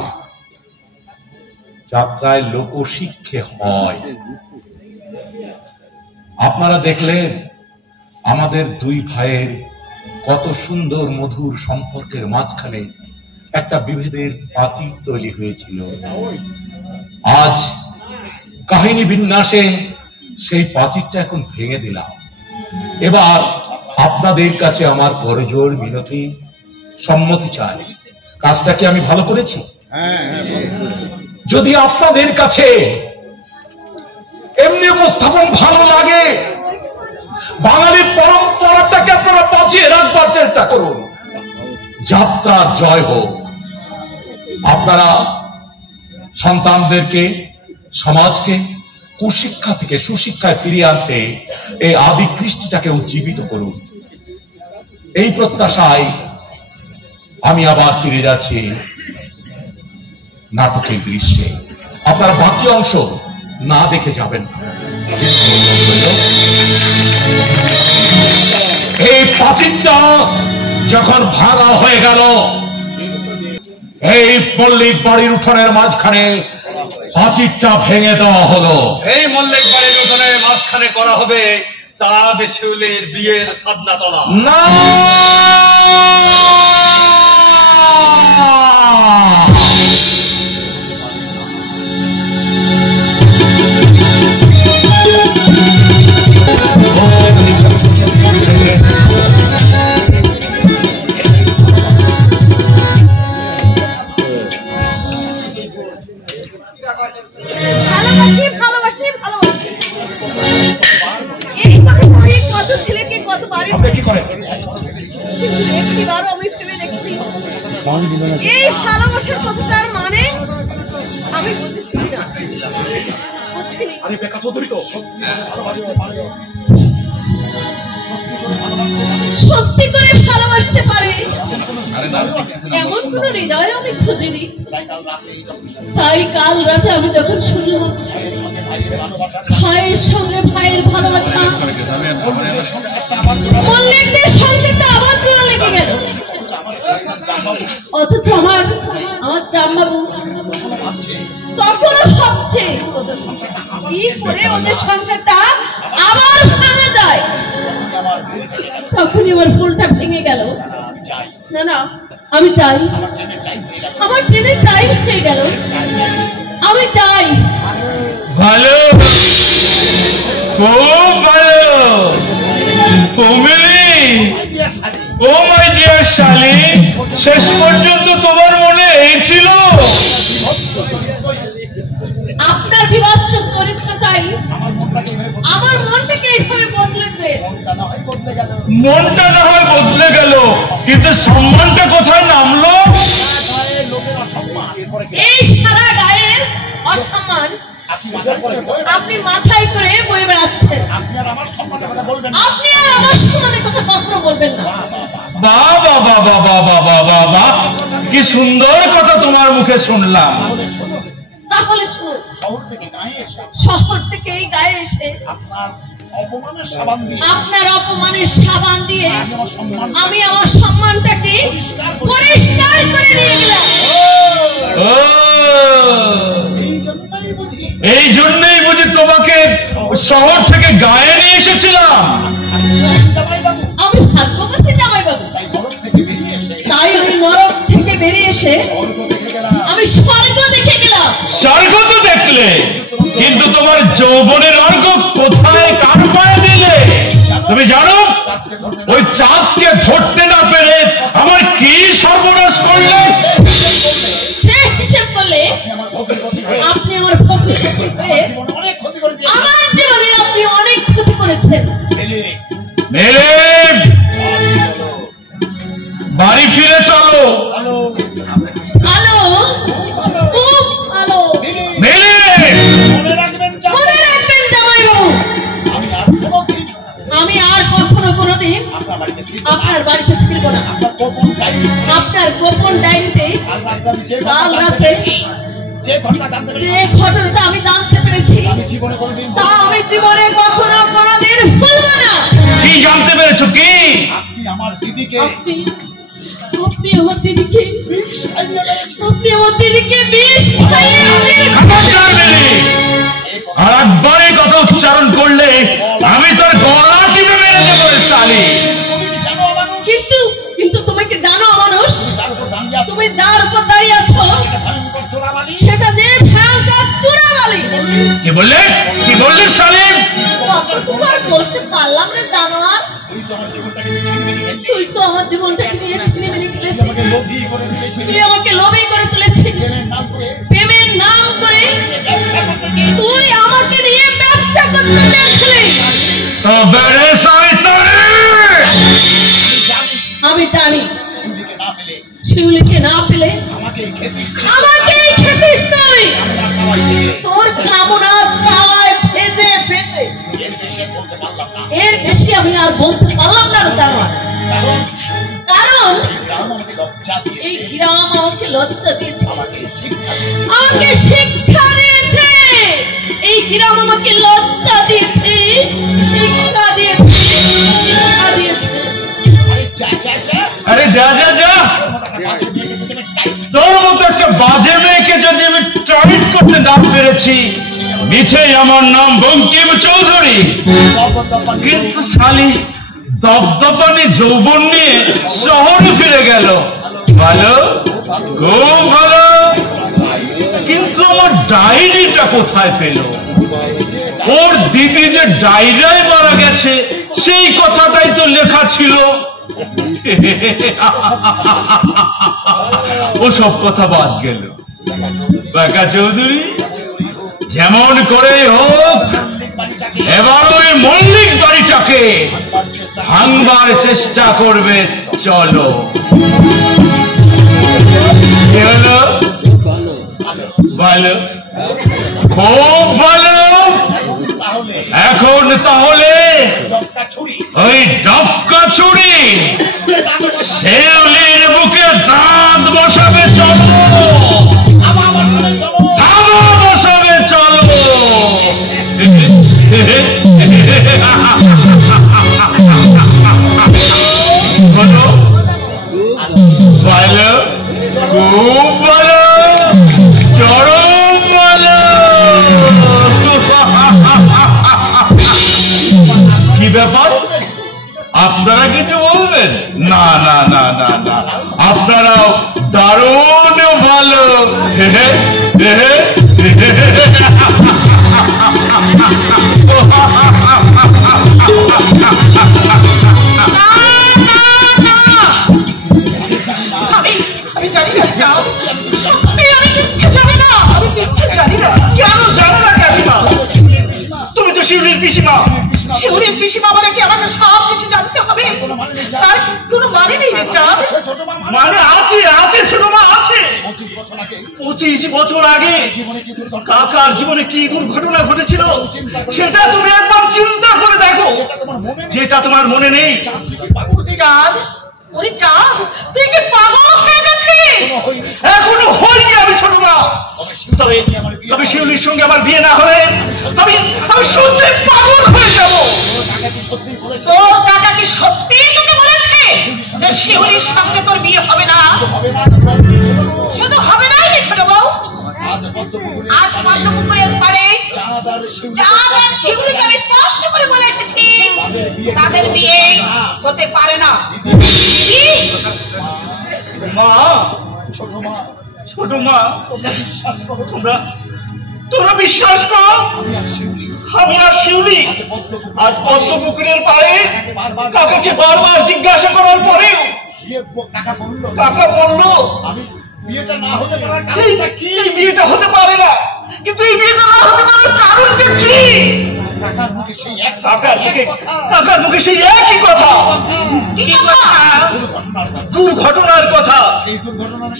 যাত্রায় লোকশিক্ষা হয়। আপনারা দেখলেন আমাদের দুই ভাইয়ের কত সুন্দর মধুর সম্পর্কের মাঝখানে একটা বিভেদের প্রাচীর তৈরি হয়েছিল। আজ কাহিনী বিন্যাসে সেই প্রাচীরটা এখন ভেঙে দিলাম। এবার আপনাদের কাছে আমার করজোড় মিনতি, সম্মতি চাই। কাজটা কি আমি ভালো করেছি? যদি আপনাদের কাছে এমনি উপস্থাপন ভালো লাগে, বাঙালির পরম্পরাটাকে আপনারা বাঁচিয়ে রাখবার চেষ্টা করুন। যাত্রার জয় হোক। আপনারা সন্তানদেরকে, সমাজকে কুশিক্ষা থেকে সুশিক্ষায় ফিরিয়ে আনতে এই আদি কৃষ্টিটাকে উজ্জীবিত করুন। এই প্রত্যাশায় আমি আবার ফিরে যাচ্ছি নাটকের দৃশ্যে। আপনারা বাকি অংশ না দেখে যাবেন। এই প্রাচীরটা যখন ভাঙা হয়ে গেল, এই মল্লিক বাড়ির উঠোনের মাঝখানে প্রাচীরটা ভেঙে দেওয়া হলো। এই মল্লিক বাড়ির উঠোনের মাঝখানে করা হবে চাঁদ শিউলির বিয়ের সাদনাতলা। না, এই ভালোবাসার কথাটার মানে আমি বুঝেছি না, বুঝিনি। সত্যি করে ভালোবাসতে পারে এমন কোন হৃদয় আমি খুঁজিনি। তাই কাল রাতে আমি যখন শুনলাম ভাইয়ের সঙ্গে ভাইয়ের ভালোবাসা, মল্লিকদের সংসারটা আবার পুরো লেগে গেল। অথচ আমার জামাইবাবু তখনও ভাবছে কি করে ওদের সংসারটা আবার ভাঙা যায়। তখনই আমার ফুলটা ভেঙে গেল। না না, আমি চাই আমার ট্রেনের টাইম হয়ে গেল, আমি চাই। ভালো, খুব ভালো। তুমি ও মাই ডিয়ার শালি, শেষ পর্যন্ত তোমার মনে এই ছিল? আপনার বিভৎস চরিত্রটাই আমার মনটাকে এইভাবে বদলে দেবে। মনটা না হয় বদলে গেল, কিন্তু সম্মানটা কোথায় নামলো? এই সারা গায়ের অসম্মান আপনি মাথায় করে বয়ে বেড়াচ্ছেন। আপনি আর আমার সম্মানের কথা কখনো বলবেন না। বাবা বাবা বাবা বাবা বাবা, কি সুন্দর কথা তোমার মুখে শুনলাম। তাহলে শুনুন, শহর থেকে এই গায়ে এসে আপনার অপমানের সাবান দিয়ে আমি আমার সম্মানটাকে পরিষ্কার করে নিয়ে গেলাম। এই জন্যই বুঝি তোমাকে শহর থেকে গায়ে নিয়ে এসেছিলাম। আমি ভাগ্যবতী জামাইবাবু, তাই আমি নরক থেকে বেরিয়ে এসে আমি স্বর্গ দেখে গেলাম। স্বর্গ তো দেখলে, কিন্তু তোমার যৌবনের অর্ঘ কোথায়, কার পায়ে দিলে? তুমি জানো ওই চাঁদকে ধরতে না পেরে আমার কি সর্বনাশ করলে? সে হিসেব করলে আপনি আমার আমার জীবনে আপনি অনেক ক্ষতি করেছেন। মেলে, বাড়ি ফিরে চলো। আলো, খুব আলো। মেলে, মনে রাখবেন জামাইবাবু, আমি আর কখনো কোনোদিন আপনার বাড়িতে ফিরব না। আপনার গোপন ডায়েরিতে কাল রাতে যে ঘটনাটা আমি জানতে পেরেছি, তা আমি জীবনে কখনো কোনোদিন ভুলব না। কি জানতে পেরেছো? কি? আপনি আমার দিদিকে বিষ খাইয়ে আর একবার এই কথা উচ্চারণ করলে আমি তোর গলা টিপে মেরে দেবো শালি। কিন্তু তোমাকে জানো মানুষ, তুমি যার উপর দাঁড়িয়ে আছো সেটা যে ভয়ঙ্কর চোরাবালি। কি বললে? কি বললে শালি? বলতে পারলাম রে জানোয়ার, তুই তো আমার জীবনটাকে নিয়ে ছিনিমিনি খেলেছিস, তুই আমাকে লোভী করে তুলেছিস, প্রেমের নাম করে তুই আমাকে নিয়ে ব্যবসা করতে চেয়েছিলি। আমি জানি শিউলিকে না পেলে আমাকে খেতিস তুই, তোর কামনা তাওয়ায় ফেটে ফেটে। এর বেশি আমি আর বলতে পারলাম না জানোয়ার, কারণ এই গ্রাম আমাকে লজ্জা দিয়েছে, আমাকে শিক্ষা দিয়েছে। এই গ্রাম আমাকে লজ্জা দিয়েছে, শিক্ষা দিয়েছে, শিক্ষা দিয়েছে। আরে যা যা যা, তোর মতো একটা বাজে মেয়েকে যদি আমি টাইট করতে না পেরেছি, মিছেই আমার নাম বঙ্কিম চৌধুরী। কিন্তু শালি দপদপানি যৌবন নিয়ে শহরে ফিরে গেল। ভালো, খুব ভালো, কিন্তু আমার ডায়েরিটা কোথায় পেল? ওর দিদি যে ডায়েরিয়ায় মারা গেছে সেই কথাটাই তো লেখা ছিল। ও সব কথা বাদ গেল। কাকা চৌধুরী, যেমন করে হোক এবার ওই মল্লিক বাড়িটাকে ভাঙবার চেষ্টা করবে। চলো। কি হলো? ভালো, খুব ভালো। এখন তাহলে ওই ডবকা ছুরি শেউলির বুকে দাঁত বসাবে। চলো, থামা বসাবে। চলো। বলো, ভালো, খুব ভালো, চরম ভালো। কি ব্যাপার, আপনারা কিছু বলবেন? না না না না না, আপনারাও দারুণ ভালো। আমি জানি না চাঁদ, আমি কিচ্ছু জানি না, আমি কিচ্ছু জানি না। কেন জানো না কাকিমা? তুমি তো শিউলির পিসিমা। শিউলির পিসিমা বলে কি আমাকে সব কিছু জানতে হবে? তার কোনো মানে নেই রে চাঁদ। মানে আছে, আছে ছোট মা, আছে। 25 বছর আগে কাকার জীবনে কি দুর্ঘটনা ঘটেছিল সেটা তুমি একবার চিন্তা করে দেখো, যেটা তোমার মনে নেই। চাঁদ, ওরে চাঁদ, তুই কি পাগল হয়ে গেছিস? এখনো হয়নি আমি ছোট মা। তবে শিউলির সঙ্গে আমার বিয়ে না হলে আমি সত্যি পাগল হয়ে যাব। তোর কাকা কি সত্যি তোকে বলেছে যে শিউলির সঙ্গে তোর বিয়ে হবে না? শুধু হবে না রে ছোট বউ, আজ পদ্মপুকুরের পাড়ে চাঁদ আর শিউলিকে আমি স্পষ্ট করে বলে এসেছি তাদের বিয়ে হতে পারে না। মা, ছোট মা, তোমরা বিশ্বাস করো, আমি আর শিউলি আজ পদ্মপুকুরের পাড়ে কাকাকে বারবার জিজ্ঞাসা করার পরেও কাকা বললো বিয়েটা না হতে পারে, এই বিয়েটা হতে পারে না। কিন্তু এই বিয়েটা না হতে পারার কারণটা কি? কাকার মুখে সেই একই কথা, দুর্ঘটনার কথা।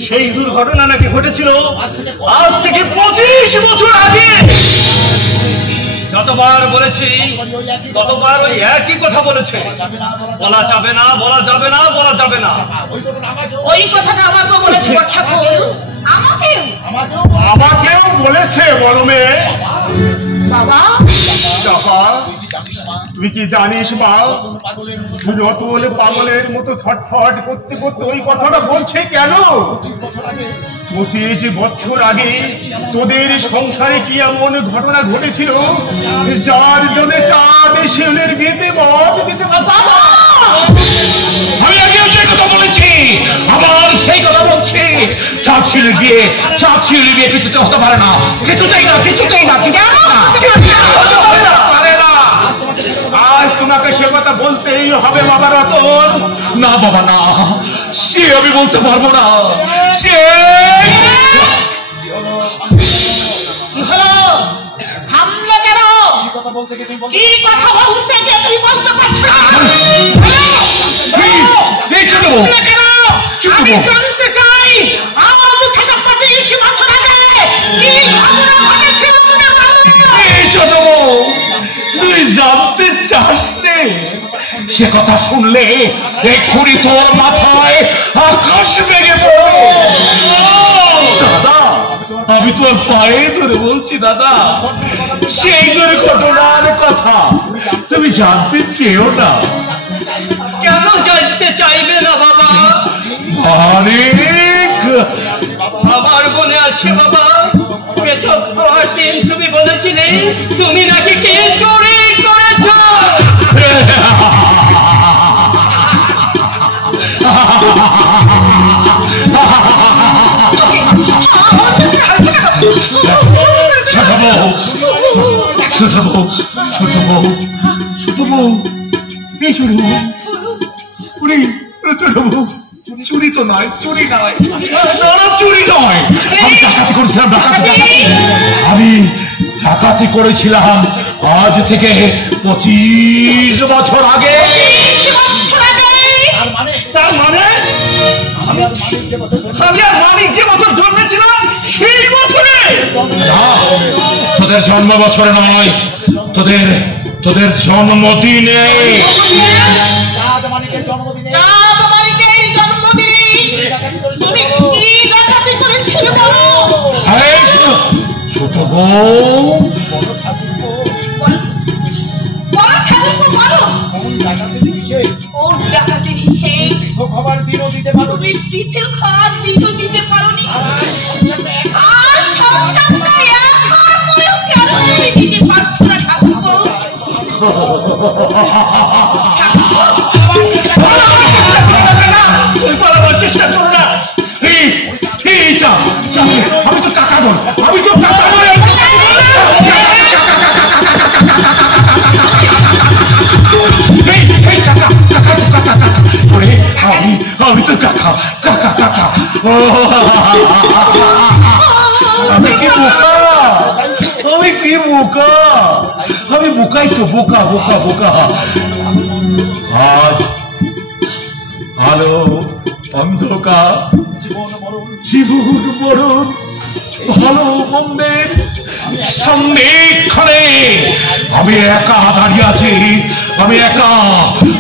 সেই দুর্ঘটনা নাকি ঘটেছিল আজ থেকে 25 বছর আগে। যতবার বলেছি ততবার ওই একই কথা বলেছে, বলা যাবে না, বলা যাবে না, বলা যাবে না। ওই কথাটা আমাকেও বলেছে ঠাকুর, আমাকেও বলেছে বড় মেয়ে। বাবা চাপা, তুই কি জানিস মা, রতন পাগলের মতো ছটফট করতে করতে ওই কথাটা বলছে কেন? 25 বছর আগে তোদের সংসারে কি এমন ঘটনা ঘটেছিল যার জন্য চাঁদ শিউলির বিয়েতে মত দিতে পারত? আমি আগে যে কথা বলেছি আবার সেই কথা বলছি, চাঁদ শিউলির বিয়ে কিছুতে হতে পারে না, কিছুতেই না, কিছুতেই না, পারে না। আজ তোমাকে সে কথা বলতেই হবে বাবা রতন। না বাবা না, সে আমি বলতে পারবো না। সে হলো হামলা কেন? কি কথা বলতে গিয়ে তুই বলতে পারছিস না? আমি জানতে চাই আজ থেকে 25 বছর আগে কি ঘটনা ঘটেছিল? তুই জানতে চাস নে? সে কথা শুনলে এক্ষুনি তোর মাথায় আকাশ ভেঙে পড়ো। দাদা, আমি তোর পায়ে ধরে বলছি দাদা, সেই দুর্ঘটনার কথা তুমি জানতে চেয়েও না। কেন জানতে চাইবে না বাবা? অনেক আমার মনে আছে বাবা, পেটক খাওয়ার দিন তুমি বলেছিলে তুমি নাকি কে চুরি করেছ। চুরি তো নয়, চুরি নয়, চুরি নয়, আমি ডাকাতি করেছিলাম, আমি ডাকাতি করেছিলাম আজ থেকে 25 বছর আগে। তার মানে আমি আর মানিক যে বছর জন্মেছিলাম সেই বছরে? তোদের জন্ম বছরে নয়, তোদের জন্মদিনে। চাঁদ মানিকের জন্মদিনে তুমি কি ডাকাতি করেছিলে বলো? ছোট বউ, তুমি পিঠের খাওয়ার দিনও দিতে পারোনি, আর সংসারটা একার পরেও কেন তুমি দিতে পারছো না ঠাকুরপো? তুই পালাবার চেষ্টা করো না, আমি কি বোকা, আমি কি বোকা, আমি বোকাই তো, বোকা বোকা বোকা। আজ আলো অন্ধকার, জীবন মরণ, ভালো মন্দের সন্ধিক্ষণে আমি একা দাঁড়িয়ে আছি। আমি একা,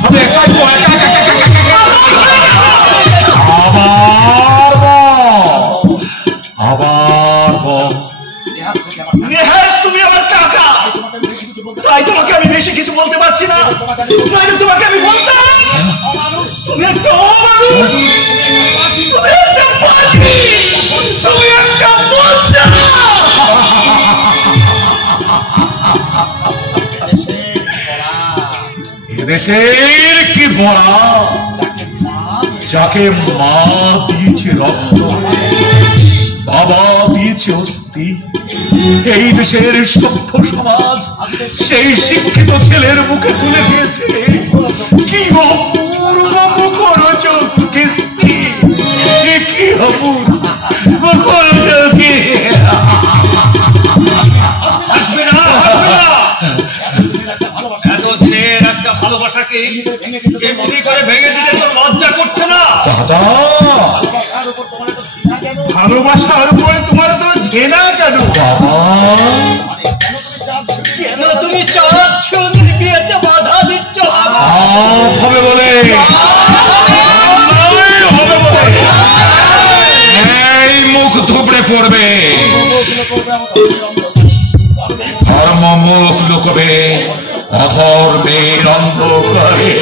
আমি একাই তো, একা একা একা একা একা। আবার তুমি আমার কাকা, তাই তোমাকে আমি বেশি কিছু বলতে পারছি না। নইলে তোমাকে আমি বলতাম তুমি একটা অমানুষ, তুমি একটা পাজি, তুমি একটা বাচ্চা। এদেশের কি বড়া, যাকে মা দিয়েছে রক্ত, বাবা দিয়েছে অস্থি, এই দেশের সভ্য সমাজ সেই শিক্ষিত ছেলের মুখে তুলে দিয়েছে কি অপূর্ব মুখরোচক কিস্তি, কি অপূর্ব মুখরোচক। আসবে না, আসবে না। এতদিনের একটা ভালোবাসাকে এমনি করে ভেঙে দিলে তো লজ্জা করছে না? দাদা, ভালোবাসার উপরে তোমার তো ঘেনা কেন? বাবা, কেন তুমি চাচ্ছ বিয়েতে বাধা দিচ্ছ? হবে বলে, হবে বলে এই মুখ থুবড়ে পড়বে, ধর্ম মুখ লুকবে অধর্মের অন্ধকারে।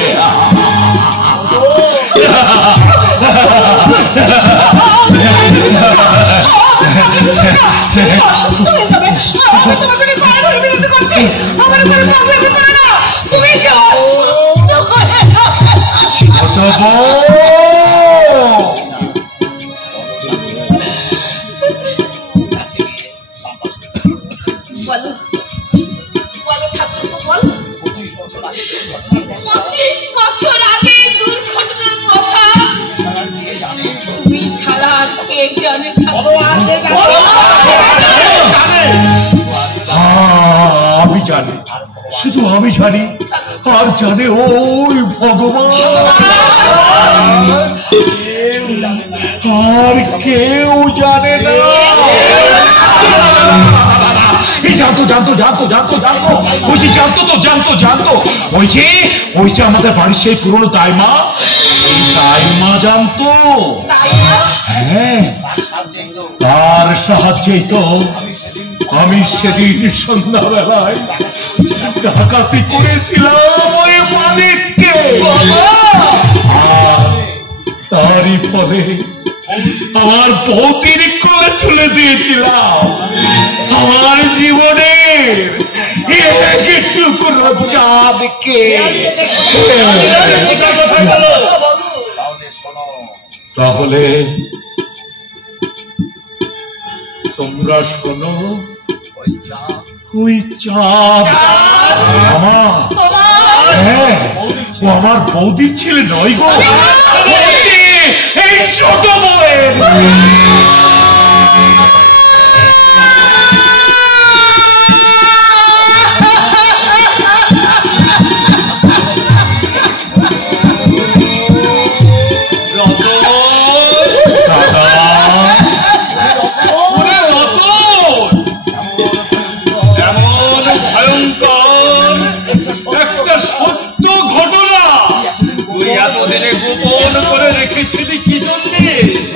বলো বলো ঠাকুর, বল 25 বছর আগে দুর্ঘটনার কথা তুমি ছাড়া আর কে জানে? আমি জানি, শুধু আমি জানি, আর জানে ওই ভগবান, আর কেউ জানে না। জানতো জানতো জানতো জানতো জানতো ওই যে জানতো তো জানতো জানতো ওই যে আমাদের বাড়ির সেই পুরনো দাইমা, দাইমা জানতো। হ্যাঁ, তার সাহায্যেই তো আমি সেদিন সন্ধ্যাবেলায় ডাকাতি করেছিলাম ওই মালিককে, আর তারই ফলে আমার বৌদির কোলে তুলে দিয়েছিলাম আমার জীবনের এক টুকরো চাঁদকে। তাহলে তোমরা শোনো, ওই চাঁদ আমার, হ্যাঁ, ও আমার বৌদির ছেলে নয় গো, এই ছোট বউয়ের।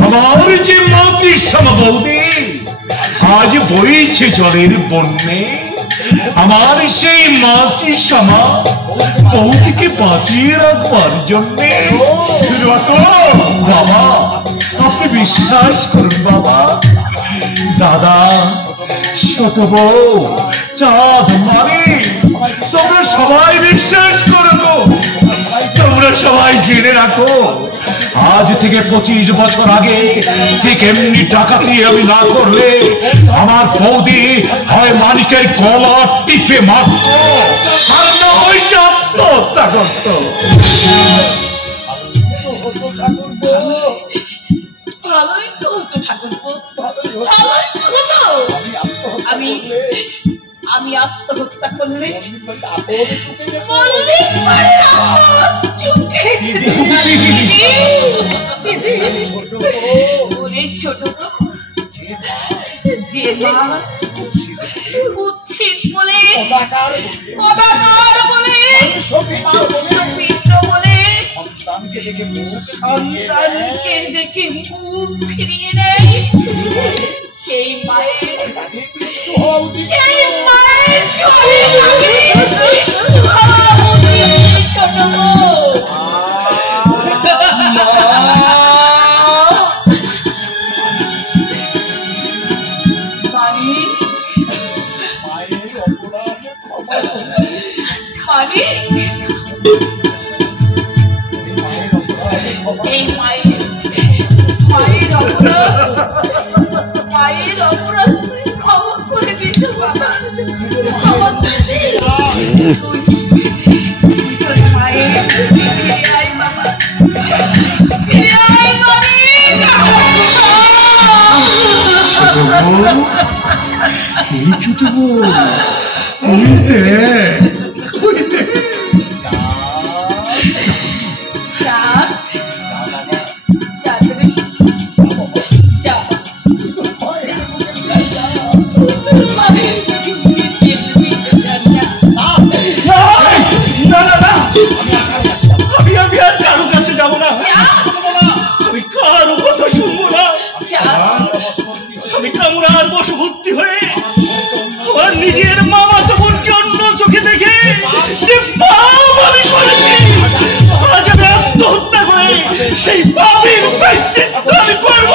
আমার যে মাতৃশ্যামা বৌদি আজ বইছে জলের বন্যে, আমার সেই মাতৃশ্যামা বৌদিকে বাঁচিয়ে রাখবার জন্যে বাবা, আপনি বিশ্বাস করুন বাবা, দাদা, ছোট বউ, চাঁদ মারে, তোমরা সবাই বিশ্বাস করো, তোমরা সবাই জেনে রাখো, আজ থেকে 25 বছর আগে ঠিক এমনি ডাকাতি আমি না করলে আমার বৌদি হয় মানিকের গলা টিপে মারত, আর না ওই আত্মহত্যা করত। ভালোই তো করতে থাকুন। আমি আত্মহত্যা করলে ছোট যে মা উচ্ছিত বলে কদাকার বলে বলে সন্তানকে দেখে মুখ ফিরিয়ে নেয়, সেই মায়ের চলে লাগে ছোট এই মায়ের অপরাধ তুই ক্ষমা করে দিচ্ছ বাবা, ক্ষমা করে দিস। মায়ের ফিরে আয় বাবা, ফিরে আয় ছোট বোন, বশবর্তী হয়ে আমার নিজের মামা তো বোনকে অন্য চোখে দেখে যে পাপ আমি করেছি, আজ আমি আত্মহত্যা করে সেই পাপের প্রায়শ্চিত্ত আমি করব।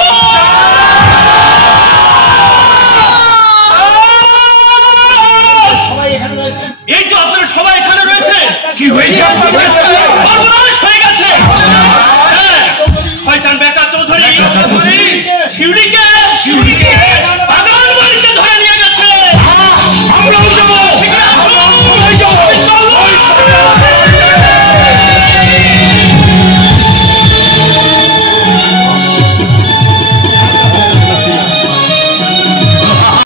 এই তো আপনারা সবাই এখানে রয়েছে। কি হয়েছে? সর্বনাশ হয়ে গেছে। শয়তান বেকা চৌধুরী শিউলিকে বাগান বাড়িতে ধরে নিয়ে গেছে। আমরাও যাবো।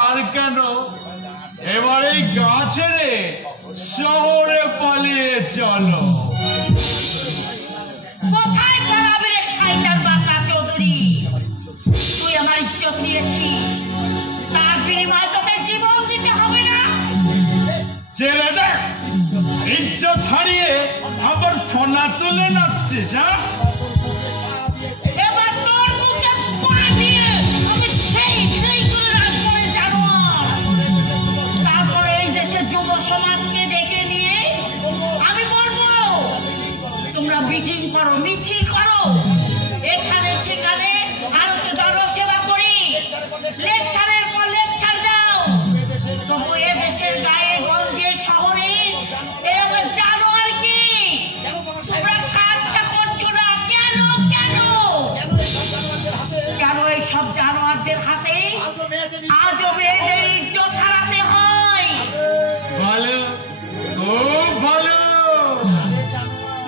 আর কেন এবার এই গাঁ ছেড়ে শহরে পালিয়ে চলো। কোথায় পালাবে রে শয়তান বাঁকা চৌধুরী? তুই আমার ইজ্জত নিয়েছিস, তার বিনিময়ে তোকে জীবন দিতে হবে না? ছেড়ে দেখ, ইজ্জত হারিয়ে আবার ফোনা তুলে নাচছিস। এবার তোর মুখে পা দিয়ে আমি সেই করে রাখবো জানোয়ার। তারপরে এই দেশের যুব সমাজকে ডেকে নিয়ে আমি বলবো তোমরা মিটিং করো, মিছিল করো, এখানে সেখানে আরো জনসেবা করি, লেকচারের পর লেকচার দাও। তবু এ দেশের গায়ে গঞ্জে শহরে এবার জানোয়ার কি তোমরা সাহায্য করছো না কেন? কেন এই সব জানোয়ারদের হাতে আজও মেয়েদের ইজ্জত হারাতে হয়? ভালো, খুব ভালো।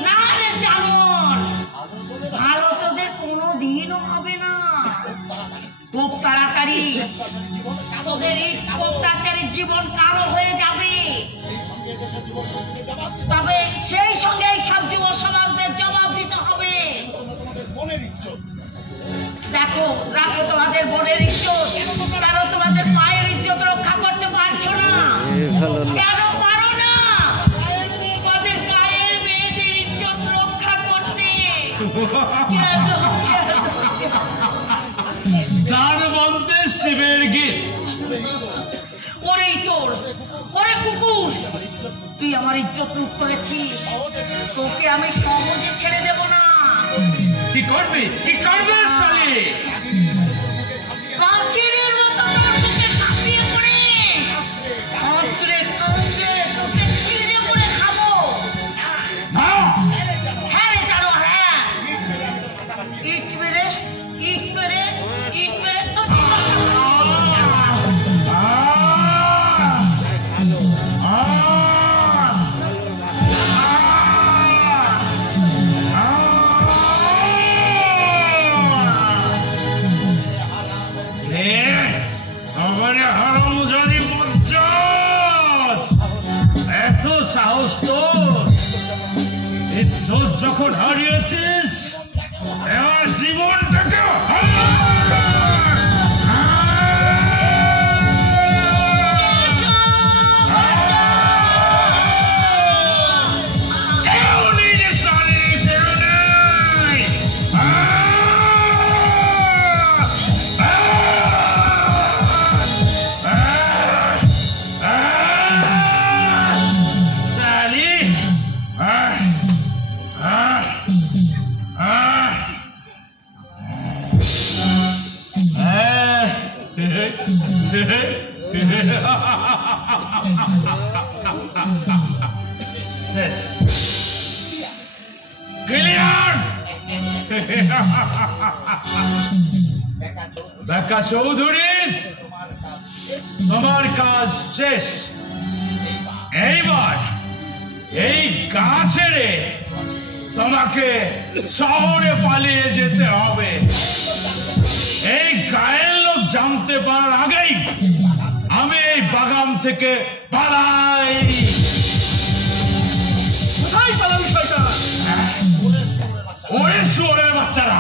না রে জানোয়ার, ভালো তোদের কোনোদিনও হবে না। খুব তাড়াতাড়ি তোদের এই অত্যাচারী জীবন কালো হয়ে যাবে। তবে সেই সঙ্গে এই সব যুব সমাজদের জবাব দিতে হবে। দেখো, রাখো তোমাদের বোনের ইজ্জত, কেন তোমাদের মায়ের ইজ্জত রক্ষা করতে পারছো না? কেন পারো না তোমাদের গায়ের মেয়েদের ইজ্জত রক্ষা করতে? গান বলতে শিবের গীত। ওরেই তোর, ওরে কুকুর, তুই আমার ইজ্জত লুট করেছিস, তোকে আমি সহজে ছেড়ে দেব না। কি করবি শালি? পাখির মতো তোর দিকে ঝাঁপিয়ে পড়ে আঁচড়ে কামড়ে তোকে ছিঁড়ে মুড়ে খাবো। হ্যাঁ রে জানোয়ার, হ্যাঁ। ইট মেরে শোধ যখন হারিয়েছিস এবার জীবনটাকে বেকা চৌধুরী তোমার কাজ শেষ এইবার এই গা ছেড়ে তোমাকে শহরে পালিয়ে যেতে হবে এই গায়ের লোক জানতে পারার আগেই আমি এই বাগান থেকে পালাই কোথায় পালাবি শয়তান ওরে শুয়োরের বাচ্চারা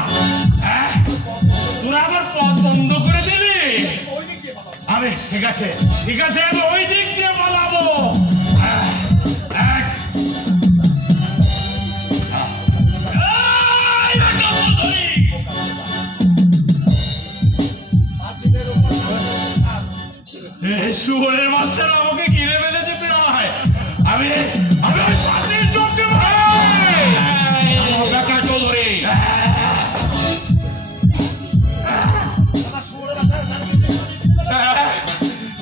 তোরা আমার পথ বন্ধ করে দিলি আমি ঠিক আছে আমি ওই দিক দিয়ে পালাবো শুয়োরের বাচ্চারা আমাকে ঘিরে ফেলেছে প্রায় আমি ওই ফাঁসির চোখে বেকা চৌধুরী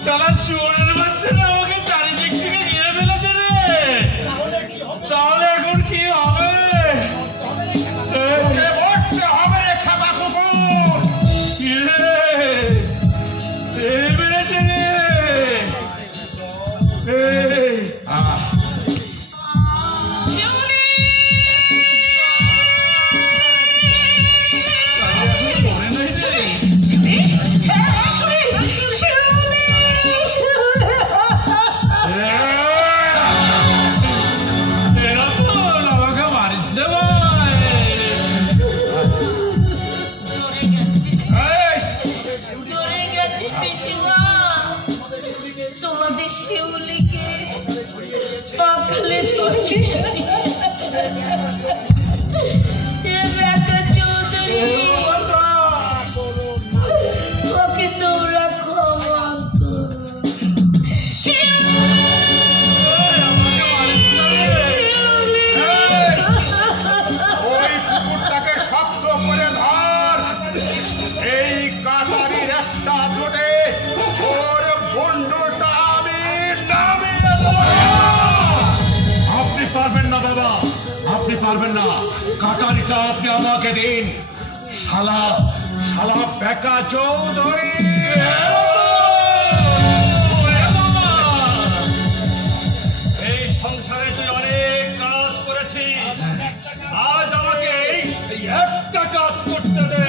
সারা শুয়োরের বাচ্চারা আমাকে চারিদিক থেকে ঘিরে ফেলেছে রে তাহলে এখন কি হবে হবে রে খাবা কুকুর কি রে বেড়েছে রে পারবেন না কাটারিটা আপনি আমাকে দিন শালা বেকা চৌধুরী এই সংসারে তুই অনেক কাজ করেছিস আজ আমাকে এই একটা কাজ করতে দে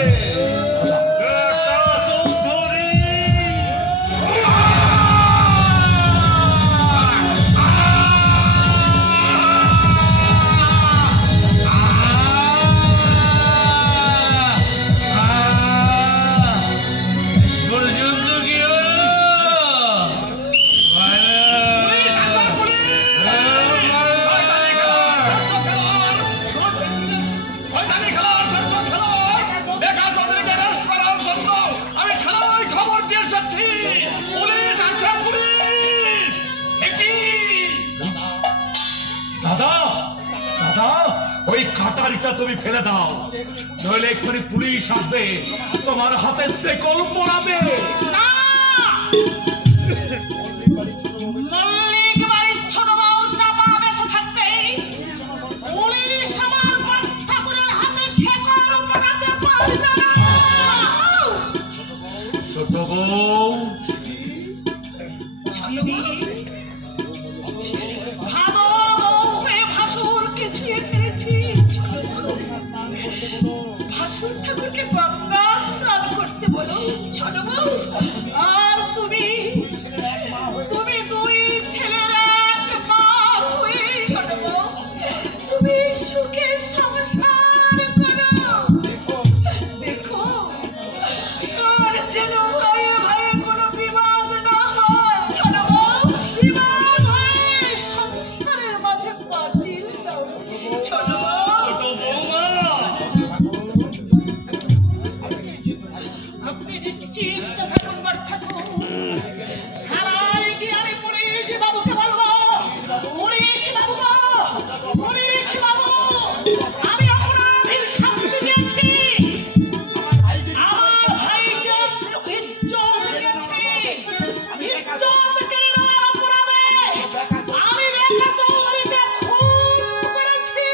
ওই কাটারিটা তুমি ফেলে দাও নইলে এক্ষুনি পুলিশ আসবে তোমার হাতে শেকল পরাবে না মল্লিক বাড়ির ছোট বউ চাপা বেঁচে থাকতে পুলিশ আমার বাপ ঠাকুরের হাতে শেকল পরাতে পারবে না ছোট বউ আর তুমি দুই ছেলের এক মা হয়ে তুমি সুখে নিশ্চিন্ত থাকুন ঠাকুর। সারাই গিয়ে আমি পুলিশ বাবুকে বলবো, পুলিশ বাবু গো, পুলিশ বাবু, আমি অপরাধীর শাস্তি দিয়েছি, আমার ভাইকে ইজ্জত দিয়েছি, ইজ্জত কেড়ে নেওয়ার অপরাধে আমি রেখা চৌধুরীকে খুন করেছি।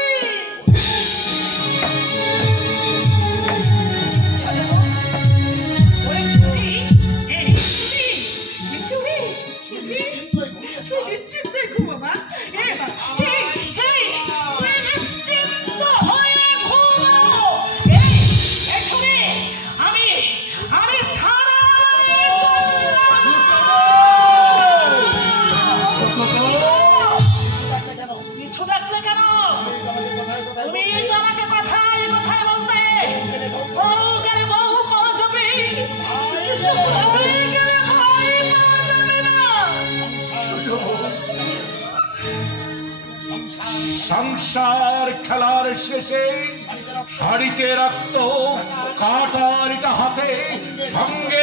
সংসার খেলার শেষে শাড়িতে রাখত কাটারিটা হাতে, সঙ্গে